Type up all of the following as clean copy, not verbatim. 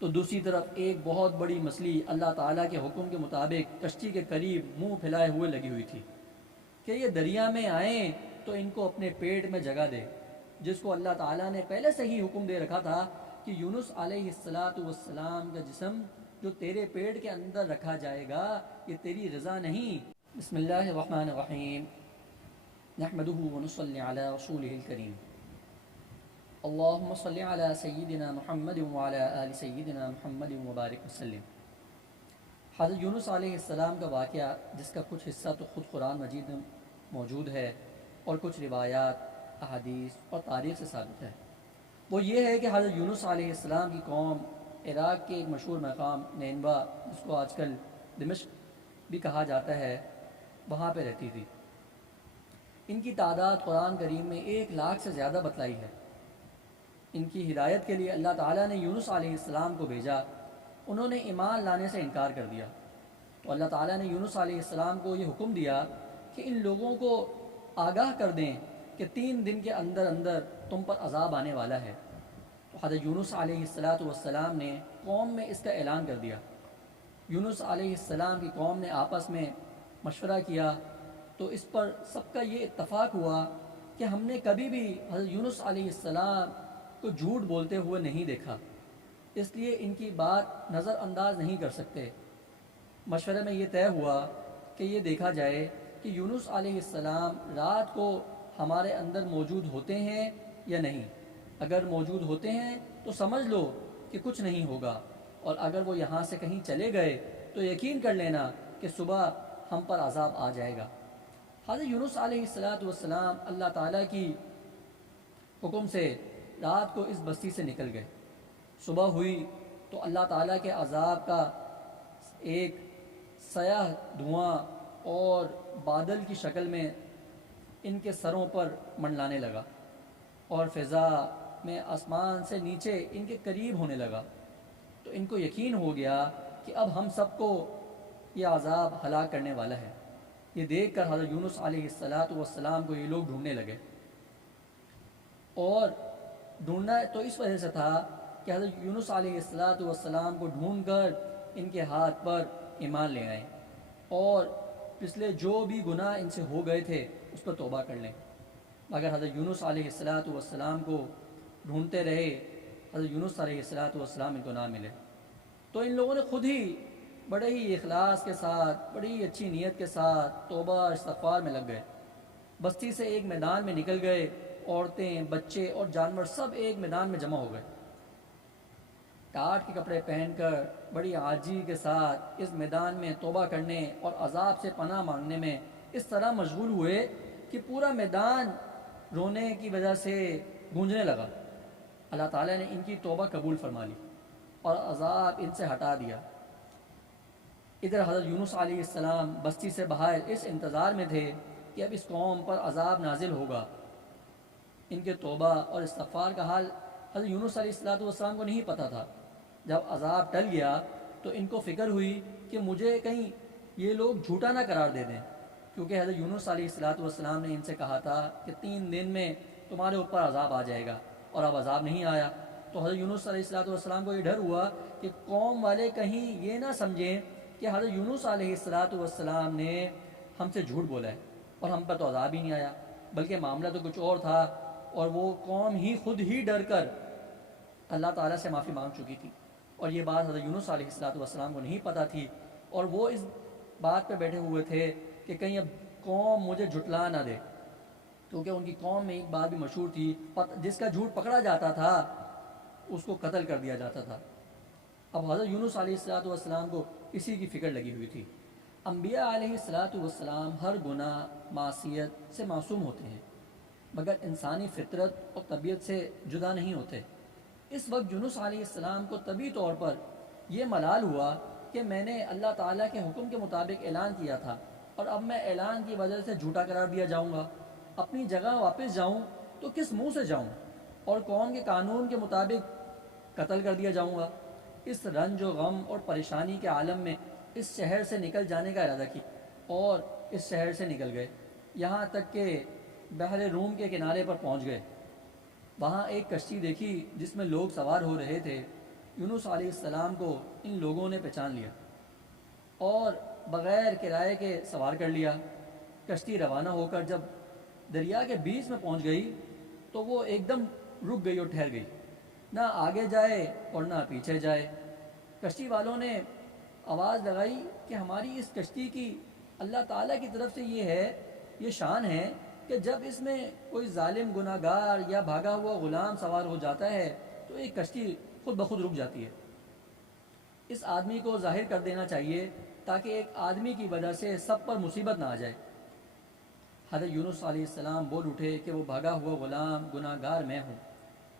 تو دوسری طرف ایک بہت بڑی مچھلی اللہ تعالیٰ کے حکم کے مطابق کشتی کے قریب منہ پھیلائے ہوئے لگی ہوئی تھی کہ یہ دریا میں آئیں تو ان کو اپنے پیٹ میں جگہ دے، جس کو اللہ تعالیٰ نے پہلے سے ہی حکم دے رکھا تھا کہ یونس علیہ السلام کا جسم جو تیرے پیٹ کے اندر رکھا جائے گا یہ تیری رضا نہیں۔ بسم اللہ الرحمن الرحیم، نحمده ونصلی علی رسوله الکریم، اللہم صلی علی سیدنا محمد وعلی آل سیدنا محمد وبارک وسلم۔ حضرت یونس علیہ السلام کا واقعہ، جس کا کچھ حصہ تو خود قرآن مجید میں موجود ہے اور کچھ روایات، احادیث اور تاریخ سے ثابت ہے، وہ یہ ہے کہ حضرت یونس علیہ السلام کی قوم عراق کے ایک مشہور مقام نینوا، جس کو آج کل دمشق بھی کہا جاتا ہے، وہاں پہ رہتی تھی۔ ان کی تعداد قرآن کریم میں 1,00,000 سے زیادہ بتلائی ہے۔ ان کی ہدایت کے لیے اللہ تعالیٰ نے یونس علیہ السلام کو بھیجا، انہوں نے ایمان لانے سے انکار کر دیا، تو اللہ تعالیٰ نے یونس علیہ السلام کو یہ حکم دیا کہ ان لوگوں کو آگاہ کر دیں کہ 3 دن کے اندر اندر تم پر عذاب آنے والا ہے۔ تو حضرت یونس علیہ السلام نے قوم میں اس کا اعلان کر دیا۔ یونس علیہ السلام کی قوم نے آپس میں مشورہ کیا تو اس پر سب کا یہ اتفاق ہوا کہ ہم نے کبھی بھی حضرت یونس علیہ السلام کو جھوٹ بولتے ہوئے نہیں دیکھا، اس لیے ان کی بات نظر انداز نہیں کر سکتے۔ مشورے میں یہ طے ہوا کہ یہ دیکھا جائے کہ یونس علیہ السلام رات کو ہمارے اندر موجود ہوتے ہیں یا نہیں۔ اگر موجود ہوتے ہیں تو سمجھ لو کہ کچھ نہیں ہوگا، اور اگر وہ یہاں سے کہیں چلے گئے تو یقین کر لینا کہ صبح ہم پر عذاب آ جائے گا۔ حضرت یونس علیہ السلام اللہ تعالیٰ کی حکم سے رات کو اس بستی سے نکل گئے۔ صبح ہوئی تو اللہ تعالیٰ کے عذاب کا ایک سیاہ دھواں اور بادل کی شکل میں ان کے سروں پر منڈلانے لگا، اور فضا میں آسمان سے نیچے ان کے قریب ہونے لگا۔ تو ان کو یقین ہو گیا کہ اب ہم سب کو یہ عذاب ہلاک کرنے والا ہے۔ یہ دیکھ کر حضرت یونس علیہ السلام کو یہ لوگ ڈھونڈنے لگے، اور ڈھونڈنا تو اس وجہ سے تھا کہ حضرت یونس علیہ السلام کو ڈھونڈ کر ان کے ہاتھ پر ایمان لے آئیں، اور پچھلے جو بھی گناہ ان سے ہو گئے تھے اس پر توبہ کر لیں۔ مگر حضرت یونس علیہ السلام کو ڈھونڈتے رہے، حضرت یونس علیہ السلام ان کو نہ ملے، تو ان لوگوں نے خود ہی بڑے ہی اخلاص کے ساتھ، بڑی اچھی نیت کے ساتھ توبہ استغفار میں لگ گئے۔ بستی سے ایک میدان میں نکل گئے، عورتیں، بچے اور جانور سب ایک میدان میں جمع ہو گئے۔ ٹاٹ کے کپڑے پہن کر بڑی عاجزی کے ساتھ اس میدان میں توبہ کرنے اور عذاب سے پناہ مانگنے میں اس طرح مشغول ہوئے کہ پورا میدان رونے کی وجہ سے گونجنے لگا۔ اللہ تعالیٰ نے ان کی توبہ قبول فرما لی اور عذاب ان سے ہٹا دیا۔ ادھر حضرت یونس علیہ السلام بستی سے باہر اس انتظار میں تھے کہ اب اس قوم پر عذاب نازل ہوگا۔ ان کے توبہ اور استغفار کا حال حضرت یونس علیہ السلام کو نہیں پتہ تھا۔ جب عذاب ٹل گیا تو ان کو فکر ہوئی کہ مجھے کہیں یہ لوگ جھوٹا نہ قرار دے دیں، کیونکہ حضرت یونس علیہ السلام نے ان سے کہا تھا کہ 3 دن میں تمہارے اوپر عذاب آ جائے گا، اور اب عذاب نہیں آیا۔ تو حضرت یونس علیہ السلام کو یہ ڈر ہوا کہ قوم والے کہیں یہ نہ سمجھیں کہ حضرت یونس علیہ السلام نے ہم سے جھوٹ بولا ہے اور ہم پر تو عذاب ہی نہیں آیا، بلکہ معاملہ تو کچھ اور تھا، اور وہ قوم ہی خود ہی ڈر کر اللہ تعالیٰ سے معافی مانگ چکی تھی، اور یہ بات حضرت یونس علیہ السلام کو نہیں پتہ تھی، اور وہ اس بات پہ بیٹھے ہوئے تھے کہ کہیں اب قوم مجھے جھٹلا نہ دے، کیونکہ ان کی قوم میں ایک بات بھی مشہور تھی، جس کا جھوٹ پکڑا جاتا تھا اس کو قتل کر دیا جاتا تھا۔ اب حضرت یونس علیہ السلام کو اسی کی فکر لگی ہوئی تھی۔ انبیاء علیہ السلام ہر گناہ معصیت سے معصوم ہوتے ہیں، مگر انسانی فطرت اور طبیعت سے جدا نہیں ہوتے۔ اس وقت یونس علیہ السلام کو طبی طور پر یہ ملال ہوا کہ میں نے اللہ تعالیٰ کے حکم کے مطابق اعلان کیا تھا، اور اب میں اعلان کی وجہ سے جھوٹا قرار دیا جاؤں گا، اپنی جگہ واپس جاؤں تو کس منہ سے جاؤں، اور قوم کے قانون کے مطابق قتل کر دیا جاؤں گا۔ اس رنج و غم اور پریشانی کے عالم میں اس شہر سے نکل جانے کا ارادہ کیا، اور اس شہر سے نکل گئے، یہاں تک کہ بحر روم کے کنارے پر پہنچ گئے۔ وہاں ایک کشتی دیکھی جس میں لوگ سوار ہو رہے تھے۔ یونس علیہ السلام کو ان لوگوں نے پہچان لیا اور بغیر کرائے کے سوار کر لیا۔ کشتی روانہ ہو کر جب دریا کے بیچ میں پہنچ گئی تو وہ ایک دم رک گئی اور ٹھہر گئی، نہ آگے جائے اور نہ پیچھے جائے۔ کشتی والوں نے آواز لگائی کہ ہماری اس کشتی کی اللہ تعالیٰ کی طرف سے یہ شان ہے کہ جب اس میں کوئی ظالم گناہ گار یا بھاگا ہوا غلام سوار ہو جاتا ہے تو ایک کشتی خود بخود رک جاتی ہے۔ اس آدمی کو ظاہر کر دینا چاہیے تاکہ ایک آدمی کی وجہ سے سب پر مصیبت نہ آ جائے۔ حضرت یونس علیہ السلام بول اٹھے کہ وہ بھاگا ہوا غلام گناہ گار میں ہوں،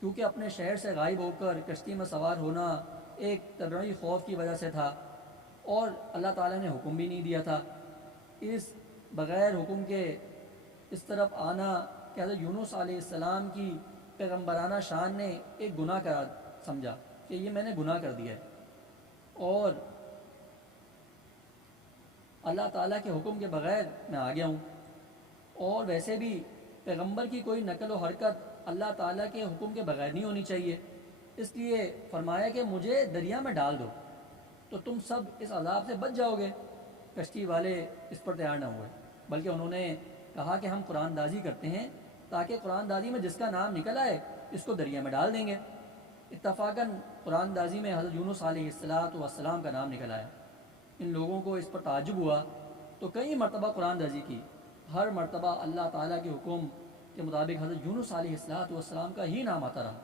کیونکہ اپنے شہر سے غائب ہو کر کشتی میں سوار ہونا ایک طبعی خوف کی وجہ سے تھا، اور اللہ تعالیٰ نے حکم بھی نہیں دیا تھا۔ اس بغیر حکم کے اس طرف آنا کہ حضرت یونس علیہ السلام کی پیغمبرانہ شان نے ایک گناہ قرار سمجھا کہ یہ میں نے گناہ کر دیا ہے، اور اللہ تعالیٰ کے حکم کے بغیر میں آ گیا ہوں، اور ویسے بھی پیغمبر کی کوئی نقل و حرکت اللہ تعالیٰ کے حکم کے بغیر نہیں ہونی چاہیے۔ اس لیے فرمایا کہ مجھے دریا میں ڈال دو تو تم سب اس عذاب سے بچ جاؤ گے۔ کشتی والے اس پر تیار نہ ہوئے، بلکہ انہوں نے کہا کہ ہم قرآن دازی کرتے ہیں تاکہ قرآن دازی میں جس کا نام نکل آئے اس کو دریا میں ڈال دیں گے۔ اتفاقاً قرآن دازی میں حضرت یونس علیہ السلام کا نام نکل آیا۔ ان لوگوں کو اس پر تعجب ہوا تو کئی مرتبہ قرآن دازی کی، ہر مرتبہ اللہ تعالیٰ کے حکم کے مطابق حضرت یونس علیہ السلام کا ہی نام آتا رہا۔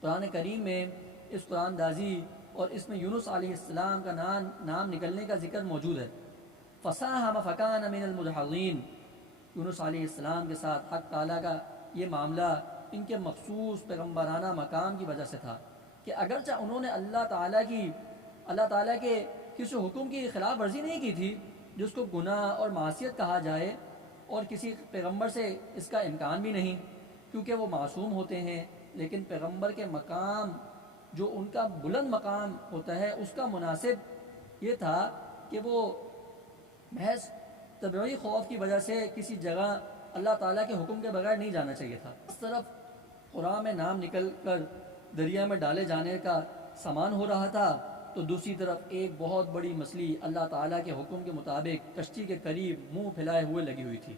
قرآن کریم میں اس قرآن دازی اور اس میں یونس علیہ السلام کا نام نکلنے کا ذکر موجود ہے۔ فَسَاهَمَ فَكَانَ مِنَ الْمُدْحَضِينَ۔ یونس علیہ السلام کے ساتھ حق تعالیٰ کا یہ معاملہ ان کے مخصوص پیغمبرانہ مقام کی وجہ سے تھا کہ اگرچہ انہوں نے اللہ تعالیٰ کے کسی حکم کی خلاف ورزی نہیں کی تھی جس کو گناہ اور معصیت کہا جائے، اور کسی پیغمبر سے اس کا امکان بھی نہیں کیونکہ وہ معصوم ہوتے ہیں، لیکن پیغمبر کے مقام جو ان کا بلند مقام ہوتا ہے اس کا مناسب یہ تھا کہ وہ محض طبعی خوف کی وجہ سے کسی جگہ اللہ تعالیٰ کے حکم کے بغیر نہیں جانا چاہیے تھا۔ اس طرف قرآن میں نام نکل کر دریا میں ڈالے جانے کا سامان ہو رہا تھا تو دوسری طرف ایک بہت بڑی مچھلی اللہ تعالیٰ کے حکم کے مطابق کشتی کے قریب منہ پھیلائے ہوئے لگی ہوئی تھی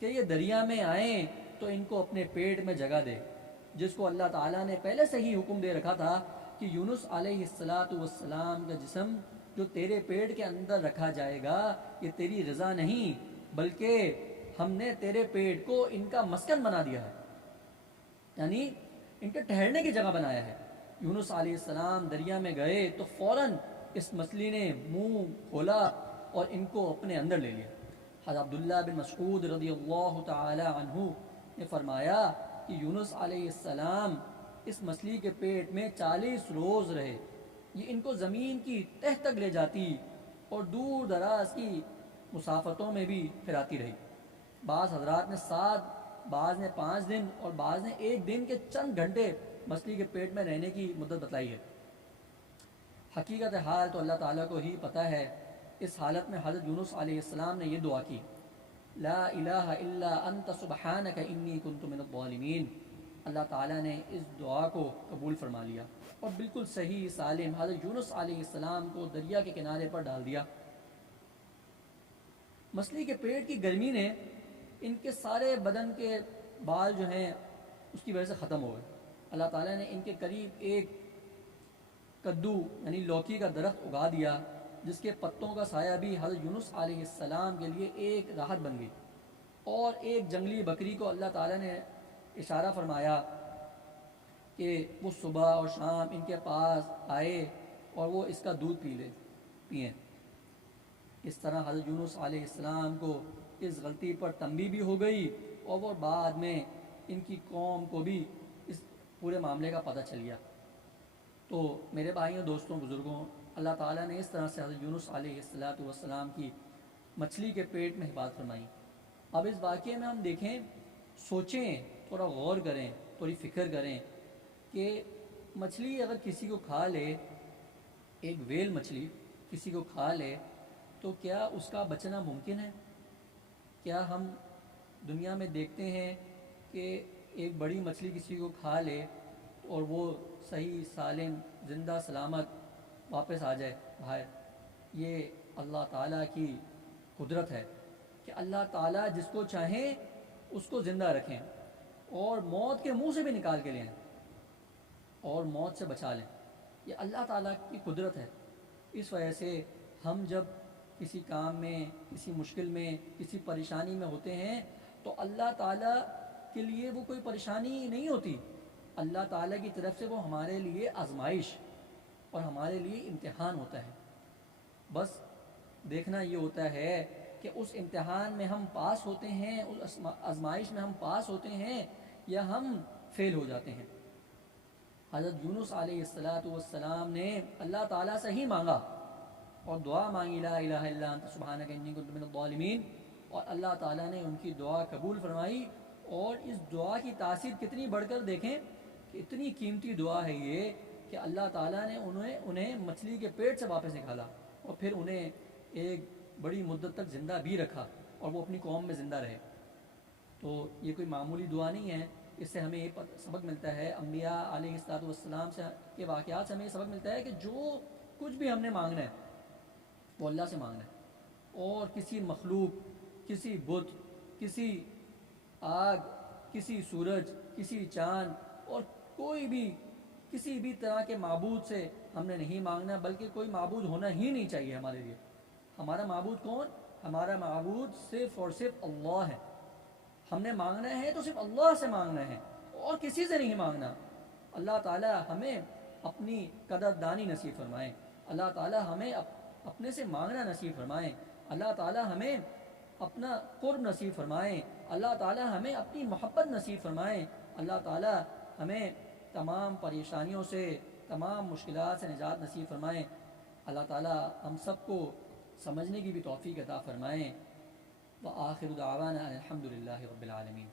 کہ یہ دریا میں آئیں تو ان کو اپنے پیٹ میں جگہ دے، جس کو اللہ تعالیٰ نے پہلے سے ہی حکم دے رکھا تھا کہ یونس علیہ السلام کا جسم جو تیرے پیٹ کے اندر رکھا جائے گا یہ تیری غذا نہیں بلکہ ہم نے تیرے پیٹ کو ان کا مسکن بنا دیا ہے، یعنی ان کے ٹھہرنے کی جگہ بنایا ہے۔ یونس علیہ السلام دریا میں گئے تو فوراً اس مچھلی نے منہ کھولا اور ان کو اپنے اندر لے لیا۔ حضرت عبداللہ بن مسعود رضی اللہ تعالی عنہ نے فرمایا کہ یونس علیہ السلام اس مچھلی کے پیٹ میں 40 روز رہے، یہ ان کو زمین کی تہ تک لے جاتی اور دور دراز کی مسافتوں میں بھی پھراتی رہی۔ بعض حضرات نے 7، بعض نے 5 دن اور بعض نے 1 دن کے چند گھنٹے مچھلی کے پیٹ میں رہنے کی مدت بتلائی ہے۔ حقیقت حال تو اللہ تعالیٰ کو ہی پتہ ہے۔ اس حالت میں حضرت یونس علیہ السلام نے یہ دعا کی، لا الہ الا انت سبحانک انی کنت من الظالمین۔ اللہ تعالیٰ نے اس دعا کو قبول فرما لیا اور بالکل صحیح سالم حضرت یونس علیہ السلام کو دریا کے کنارے پر ڈال دیا۔ مچھلی کے پیٹ کی گرمی نے ان کے سارے بدن کے بال جو ہیں اس کی وجہ سے ختم ہو گئے۔ اللہ تعالیٰ نے ان کے قریب ایک کدو یعنی لوکی کا درخت اگا دیا جس کے پتوں کا سایہ بھی حضرت یونس علیہ السلام کے لیے ایک راحت بن گئی، اور ایک جنگلی بکری کو اللہ تعالیٰ نے اشارہ فرمایا کہ وہ صبح اور شام ان کے پاس آئے اور وہ اس کا دودھ پئیں۔ اس طرح حضرت یونس علیہ السلام کو اس غلطی پر تنبیہ بھی ہو گئی اور وہ بعد میں ان کی قوم کو بھی اس پورے معاملے کا پتہ چل گیا۔ تو میرے بھائیوں، دوستوں، بزرگوں، اللہ تعالیٰ نے اس طرح سے حضرت یونس علیہ السلام کی مچھلی کے پیٹ میں حفاظت فرمائی۔ اب اس واقعے میں ہم دیکھیں، سوچیں، تھوڑا غور کریں، تھوڑی فکر کریں کہ مچھلی اگر کسی کو کھا لے، ایک ویل مچھلی کسی کو کھا لے تو کیا اس کا بچنا ممکن ہے؟ کیا ہم دنیا میں دیکھتے ہیں کہ ایک بڑی مچھلی کسی کو کھا لے اور وہ صحیح سالم زندہ سلامت واپس آ جائے باہر. یہ اللہ تعالیٰ کی قدرت ہے کہ اللہ تعالیٰ جس کو چاہیں اس کو زندہ رکھیں اور موت کے منہ سے بھی نکال کے لیں اور موت سے بچا لیں. یہ اللہ تعالیٰ کی قدرت ہے. اس وجہ سے ہم جب کسی کام میں، کسی مشکل میں، کسی پریشانی میں ہوتے ہیں تو اللہ تعالیٰ کے لیے وہ کوئی پریشانی نہیں ہوتی. اللہ تعالیٰ کی طرف سے وہ ہمارے لیے آزمائش اور ہمارے لیے امتحان ہوتا ہے. بس دیکھنا یہ ہوتا ہے کہ اس امتحان میں ہم پاس ہوتے ہیں، اس آزمائش میں ہم پاس ہوتے ہیں یا ہم فیل ہو جاتے ہیں. حضرت یونس علیہ السلام نے اللہ تعالیٰ سے ہی مانگا اور دعا مانگی، لا الہ الا انت سبحانک انی کنت من الظالمین، اور اللہ تعالیٰ نے ان کی دعا قبول فرمائی. اور اس دعا کی تاثیر کتنی بڑھ کر دیکھیں کہ اتنی قیمتی دعا ہے یہ کہ اللہ تعالیٰ نے انہیں مچھلی کے پیٹ سے واپس نکالا اور پھر انہیں ایک بڑی مدت تک زندہ بھی رکھا اور وہ اپنی قوم میں زندہ رہے. تو یہ کوئی معمولی دعا نہیں ہے. اس سے ہمیں یہ سبق ملتا ہے، انبیاء علیہ السلام سے کے واقعات سے ہمیں یہ سبق ملتا ہے کہ جو کچھ بھی ہم نے مانگنا ہے وہ اللہ سے مانگنا ہے، اور کسی مخلوق، کسی بت، کسی آگ، کسی سورج، کسی چاند اور کوئی بھی کسی بھی طرح کے معبود سے ہم نے نہیں مانگنا، بلکہ کوئی معبود ہونا ہی نہیں چاہیے ہمارے لیے. ہمارا معبود کون؟ ہمارا معبود صرف اور صرف اللہ ہے. ہم نے مانگنا ہے تو صرف اللہ سے مانگنا ہے اور کسی سے نہیں مانگنا. اللہ تعالیٰ ہمیں اپنی قدردانی نصیب فرمائیں. اللہ تعالیٰ ہمیں اپنے سے مانگنا نصیب فرمائیں. اللہ تعالیٰ ہمیں اپنا قرب نصیب فرمائیں. اللہ تعالیٰ ہمیں اپنی محبت نصیب فرمائیں. اللہ تعالیٰ ہمیں تمام پریشانیوں سے، تمام مشکلات سے نجات نصیب فرمائیں. اللہ تعالیٰ ہم سب کو سمجھنے کی بھی توفیق عطا فرمائیں. وآخر دعوانا الحمد للہ رب العالمین.